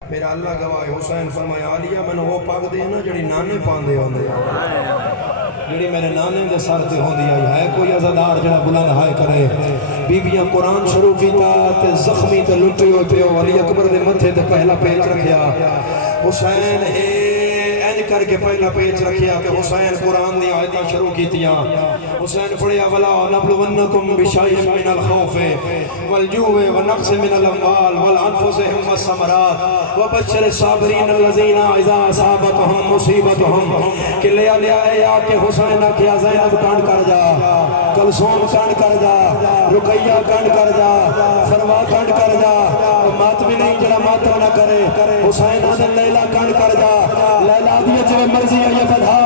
میرا اللہ گواہ حسین فرمایا علیہ میں نے وہ پاک دے نا جڑی نانے پاندے ہوندے جڑی میرے نانے دے سر تے ہوندی آئی ہے کوئی عزادار جڑا بلند ہائے کرے بیبیاں قرآن شروع کیتا تے زخمی تے لٹے ہوئے پیو علی اکبر دے متھے تے پہلا پیچ رکھیا حسین اینج کر کے پہلا پیچ رکھیا کہ حسین قرآن دی آیتاں شروع کیتیاں حسین پڑھیا ولا نبلونکم بشیء من الخوف والجوع ونقص من الاموال والانفسهم والثمرات وبشر الصابرین الذین اذا اصابتهم مصیبتهم کہ لیا یا کہ حسین کیا زینب کانڈ کر جا کلثوم کانڈ کر جا رقیہ کانڈ کر جا فروا کانڈ کر جا ماتمی نہیں جڑا ماتم نہ کرے حسین آدھے لیلہ کانڈ کر جا لیلہ دیئے جو مرضی ہے یہ بدھا